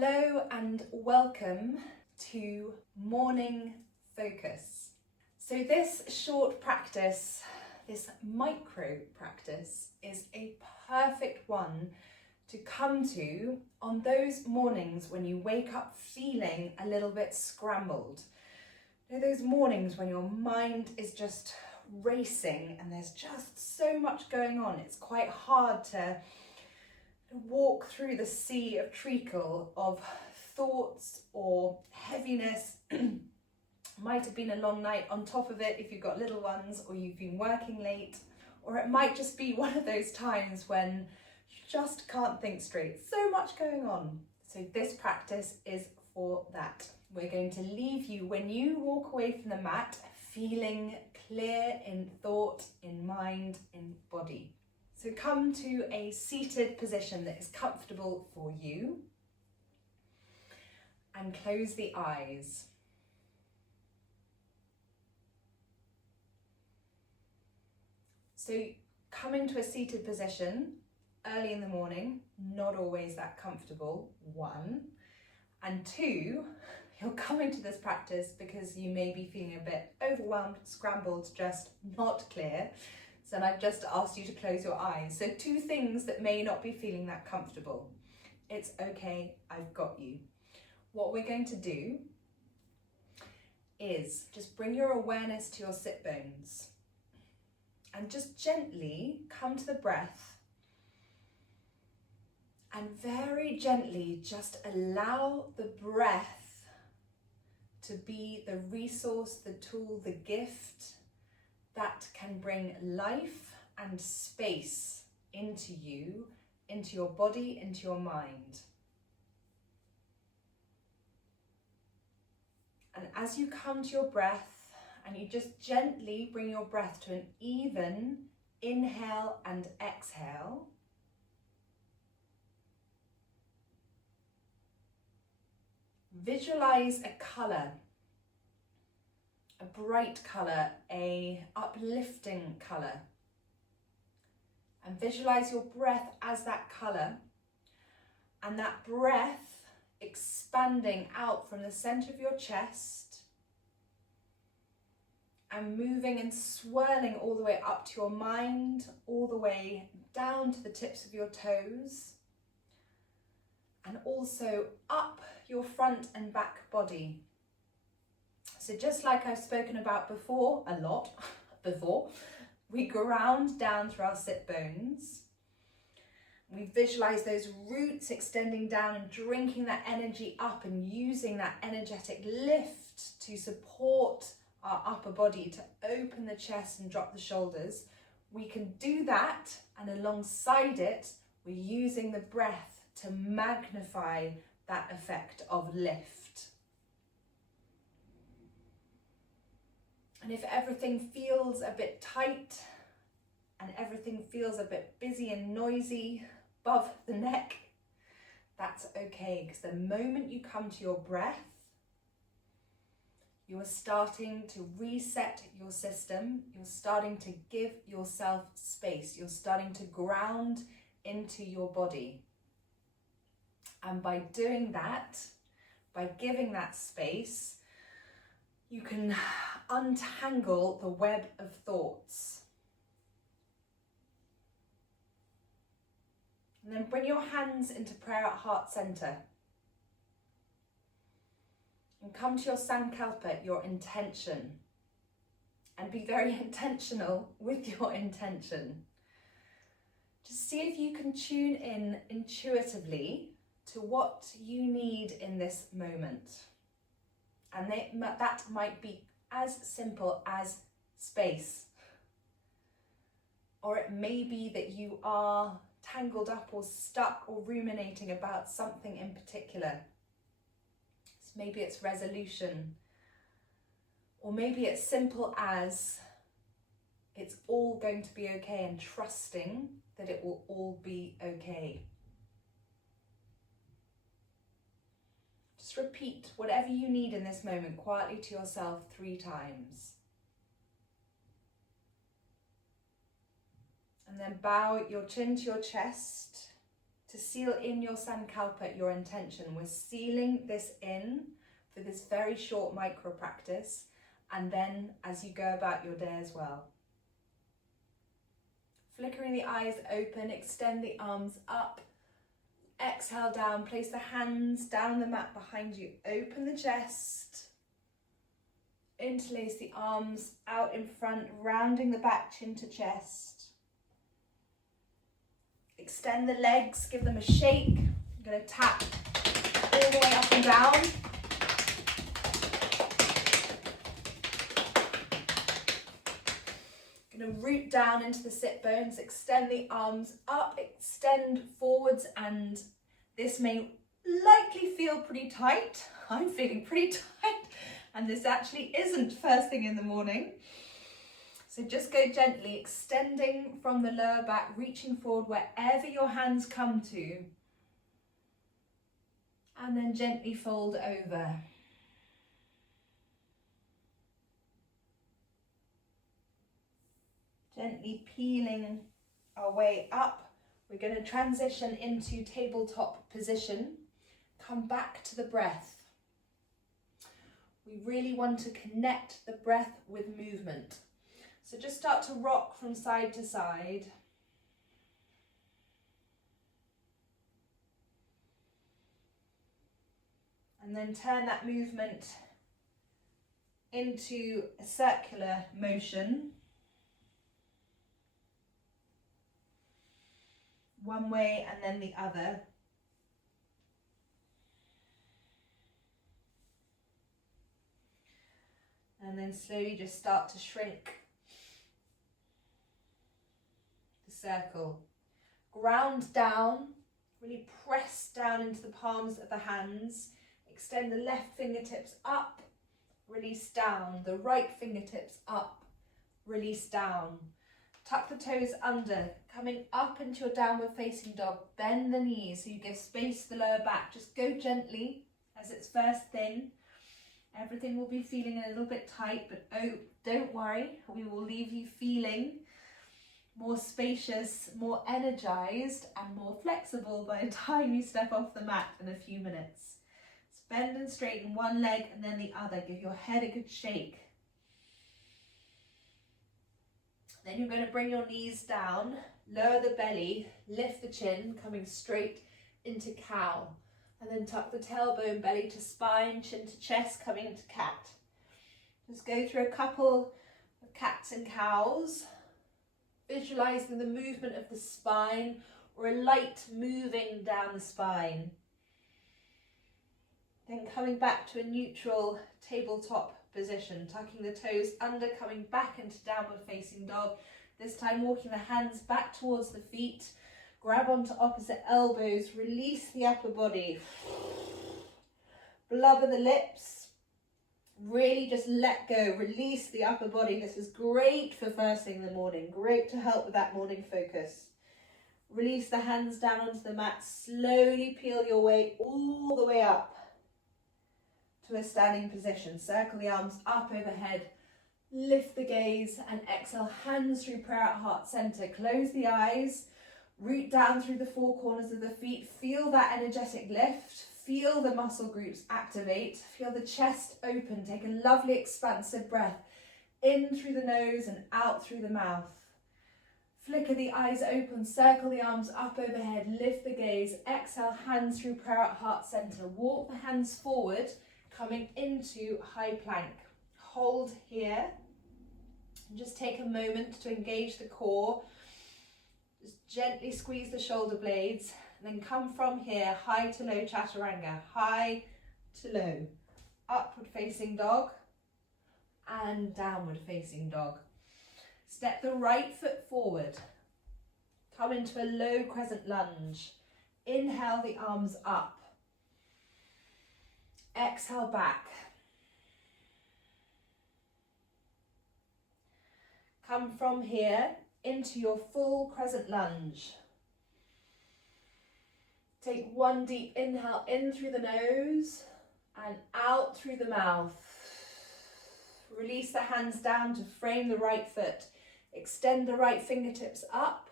Hello and welcome to Morning Focus. So this short practice, this micro practice, is a perfect one to come to on those mornings when you wake up feeling a little bit scrambled. You know, those mornings when your mind is just racing and there's just so much going on. It's quite hard to walk through the sea of treacle of thoughts or heaviness. Might have been a long night on top of it if you've got little ones, or you've been working late, or it might just be one of those times when you just can't think straight. So much going on. So this practice is for that. We're going to leave you, when you walk away from the mat, feeling clear in thought, in mind, in body. So come to a seated position that is comfortable for you and close the eyes. So come into a seated position early in the morning, not always that comfortable, one. And two, you'll come into this practice because you may be feeling a bit overwhelmed, scrambled, just not clear. So I've just asked you to close your eyes. So two things that may not be feeling that comfortable. It's okay, I've got you. What we're going to do is just bring your awareness to your sit bones and just gently come to the breath and very gently just allow the breath to be the resource, the tool, the gift that can bring life and space into you, into your body, into your mind. And as you come to your breath and you just gently bring your breath to an even inhale and exhale, visualize a colour. A bright colour, a uplifting colour. And visualize your breath as that colour, and that breath expanding out from the centre of your chest and moving and swirling all the way up to your mind, all the way down to the tips of your toes, and also up your front and back body. So just like I've spoken about before, a lot before, we ground down through our sit bones. We visualize those roots extending down and drinking that energy up and using that energetic lift to support our upper body, to open the chest and drop the shoulders. We can do that, and alongside it, we're using the breath to magnify that effect of lift. And if everything feels a bit tight and everything feels a bit busy and noisy above the neck, that's okay, because the moment you come to your breath, you are starting to reset your system. You're starting to give yourself space. You're starting to ground into your body. And by doing that, by giving that space, you can untangle the web of thoughts. And then bring your hands into prayer at heart center. And come to your sankalpa, your intention. And be very intentional with your intention. Just see if you can tune in intuitively to what you need in this moment. And that might be as simple as space. Or it may be that you are tangled up or stuck or ruminating about something in particular. So maybe it's resolution. Or maybe it's simple as it's all going to be okay, and trusting that it will all be okay. Just repeat whatever you need in this moment quietly to yourself 3 times. And then bow your chin to your chest to seal in your sankalpa, your intention. We're sealing this in for this very short micro practice, and then as you go about your day as well. Flickering the eyes open, extend the arms up, exhale down, place the hands down on the mat behind you, open the chest, interlace the arms out in front, rounding the back, chin to chest. Extend the legs, give them a shake. I'm going to tap all the way up and down. Going to root down into the sit bones, extend the arms up, extend forwards, and this may likely feel pretty tight. I'm feeling pretty tight, and this actually isn't first thing in the morning. So just go gently, extending from the lower back, reaching forward wherever your hands come to, and then gently fold over. Gently peeling our way up. We're going to transition into tabletop position. Come back to the breath. We really want to connect the breath with movement. So just start to rock from side to side. And then turn that movement into a circular motion. One way and then the other. And then slowly just start to shrink the circle. Ground down, really press down into the palms of the hands. Extend the left fingertips up, release down. The right fingertips up, release down. Tuck the toes under, coming up into your downward facing dog. Bend the knees so you give space to the lower back. Just go gently as it's first thing. Everything will be feeling a little bit tight, but oh, don't worry. We will leave you feeling more spacious, more energized, and more flexible by the time you step off the mat in a few minutes. So bend and straighten one leg and then the other. Give your head a good shake. Then you're going to bring your knees down, lower the belly, lift the chin, coming straight into cow. And then tuck the tailbone, belly to spine, chin to chest, coming into cat. Just go through a couple of cats and cows, visualizing the movement of the spine or a light moving down the spine. Then coming back to a neutral tabletop position, tucking the toes under, coming back into downward facing dog. This time walking the hands back towards the feet. Grab onto opposite elbows, release the upper body. Blubber the lips. Really just let go, release the upper body. This is great for first thing in the morning. Great to help with that morning focus. Release the hands down onto the mat. Slowly peel your way all the way up to a standing position. Circle the arms up overhead. Lift the gaze and exhale, hands through prayer at heart center. Close the eyes. Root down through the four corners of the feet. Feel that energetic lift. Feel the muscle groups activate. Feel the chest open. Take a lovely expansive breath in through the nose and out through the mouth. Flicker the eyes open. Circle the arms up overhead. Lift the gaze. Exhale, hands through prayer at heart center. Walk the hands forward, coming into high plank. Hold here. And just take a moment to engage the core. Just gently squeeze the shoulder blades, and then come from here, high to low chaturanga, high to low, upward facing dog and downward facing dog. Step the right foot forward, come into a low crescent lunge. Inhale the arms up, exhale back. Come from here into your full crescent lunge. Take one deep inhale in through the nose and out through the mouth. Release the hands down to frame the right foot. Extend the right fingertips up,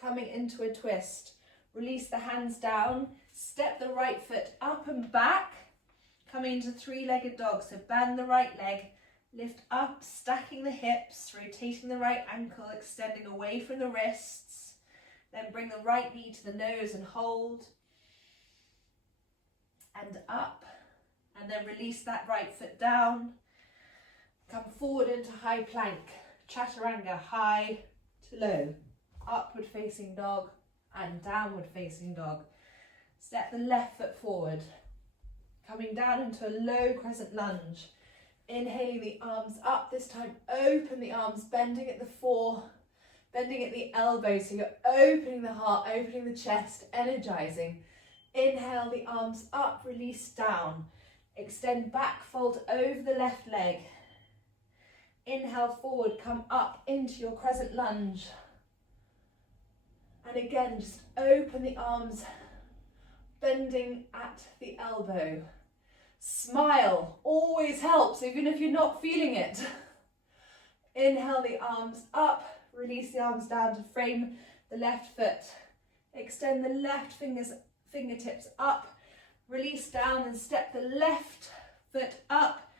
coming into a twist. Release the hands down, step the right foot up and back, coming into three-legged dog. So bend the right leg, lift up, stacking the hips, rotating the right ankle, extending away from the wrists. Then bring the right knee to the nose and hold. And up. And then release that right foot down. Come forward into high plank. Chaturanga, high to low. Upward facing dog and downward facing dog. Step the left foot forward. Coming down into a low crescent lunge. Inhaling the arms up, this time open the arms, bending at the fore, bending at the elbows, so you're opening the heart, opening the chest, energizing. Inhale the arms up, release down. Extend back, fold over the left leg. Inhale forward, come up into your crescent lunge. And again, just open the arms, bending at the elbow. Smile always helps, even if you're not feeling it. Inhale the arms up, release the arms down to frame the left foot. Extend the left fingertips up, release down and step the left foot up,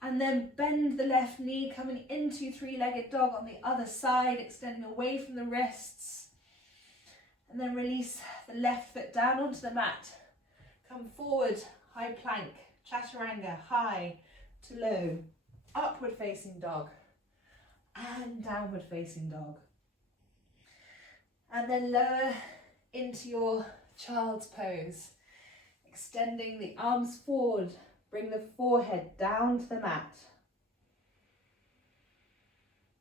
and then bend the left knee, coming into three-legged dog on the other side, extending away from the wrists. And then release the left foot down onto the mat. Come forward, high plank. Chaturanga, high to low, upward facing dog and downward facing dog. And then lower into your child's pose, extending the arms forward, bring the forehead down to the mat.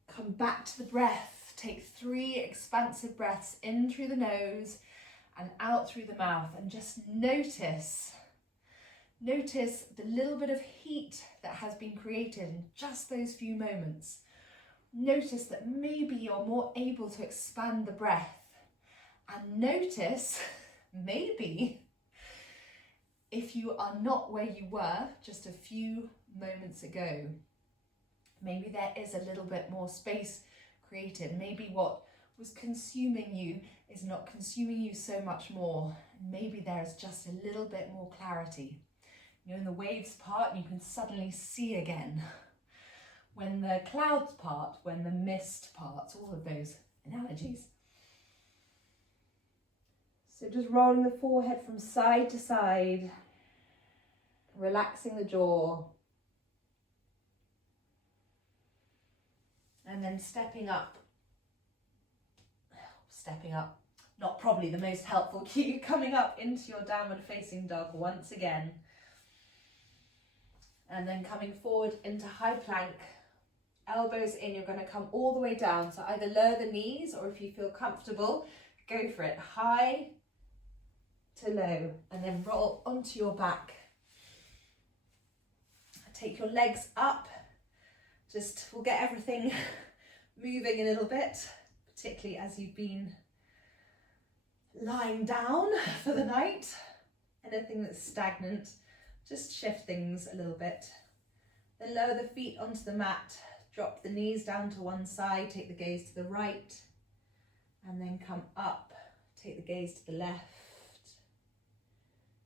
Come back to the breath, take 3 expansive breaths in through the nose and out through the mouth, and just notice the little bit of heat that has been created in just those few moments. Notice that maybe you're more able to expand the breath. And notice, maybe, if you are not where you were just a few moments ago, maybe there is a little bit more space created. Maybe what was consuming you is not consuming you so much more. Maybe there is just a little bit more clarity. You know, when the waves part, you can suddenly see again. When the clouds part, when the mist parts, all of those analogies. So just rolling the forehead from side to side, relaxing the jaw. And then stepping up, not probably the most helpful cue, coming up into your downward facing dog once again. And then coming forward into high plank, elbows in, you're going to come all the way down. So either lower the knees, or if you feel comfortable, go for it. High to low, and then roll onto your back. Take your legs up. We'll get everything moving a little bit, particularly as you've been lying down for the night. Anything that's stagnant, just shift things a little bit. Then lower the feet onto the mat, drop the knees down to one side, take the gaze to the right, and then come up, take the gaze to the left.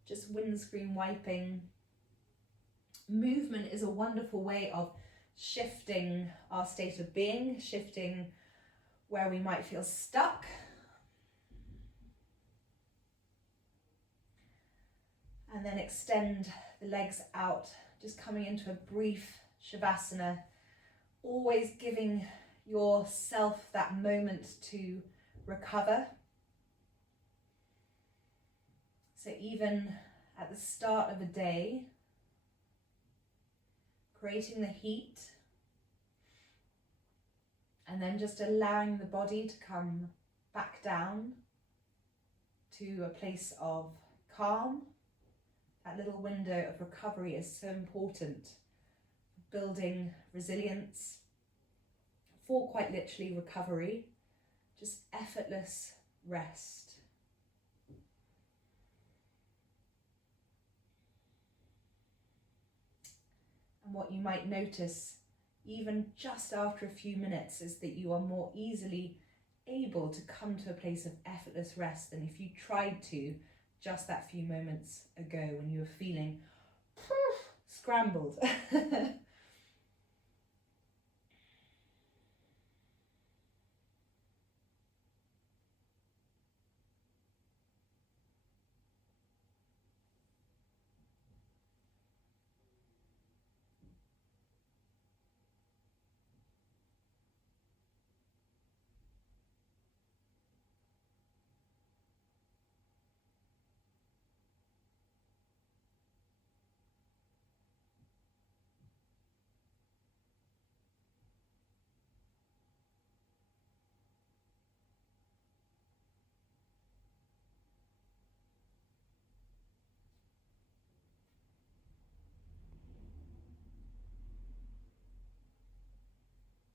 Just windscreen wiping. Movement is a wonderful way of shifting our state of being, shifting where we might feel stuck. And then extend the legs out, just coming into a brief Shavasana, always giving yourself that moment to recover. So even at the start of a day, creating the heat, and then just allowing the body to come back down to a place of calm. That little window of recovery is so important for building resilience, for quite literally recovery, just effortless rest. And what you might notice, even just after a few minutes, is that you are more easily able to come to a place of effortless rest than if you tried to just that few moments ago when you were feeling scrambled.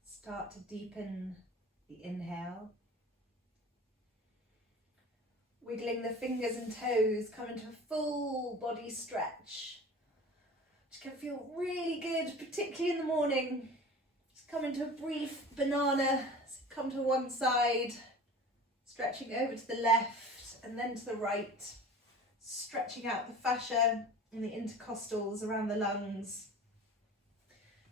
Start to deepen the inhale. Wiggling the fingers and toes, come into a full body stretch, which can feel really good, particularly in the morning. Just come into a brief banana, so come to one side, stretching over to the left and then to the right, stretching out the fascia and the intercostals around the lungs.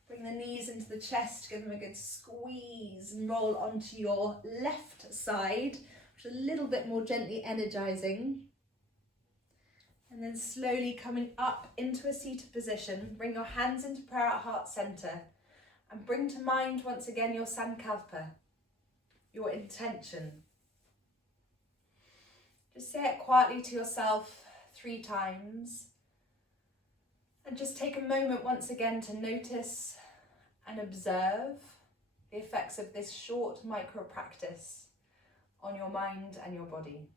Bring the knees into the chest, give them a good squeeze and roll onto your left side, which is a little bit more gently energizing. And then slowly coming up into a seated position, bring your hands into prayer at heart center and bring to mind once again your sankalpa, your intention. Just say it quietly to yourself 3 times. And just take a moment once again to notice and observe the effects of this short micro practice on your mind and your body.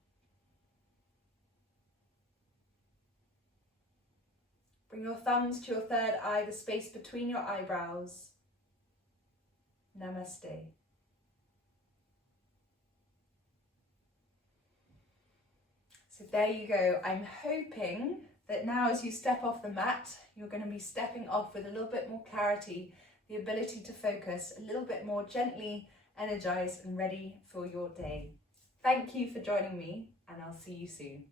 Bring your thumbs to your third eye, the space between your eyebrows. Namaste. So there you go. I'm hoping that now as you step off the mat, you're going to be stepping off with a little bit more clarity, the ability to focus, a little bit more gently energized and ready for your day. Thank you for joining me, and I'll see you soon.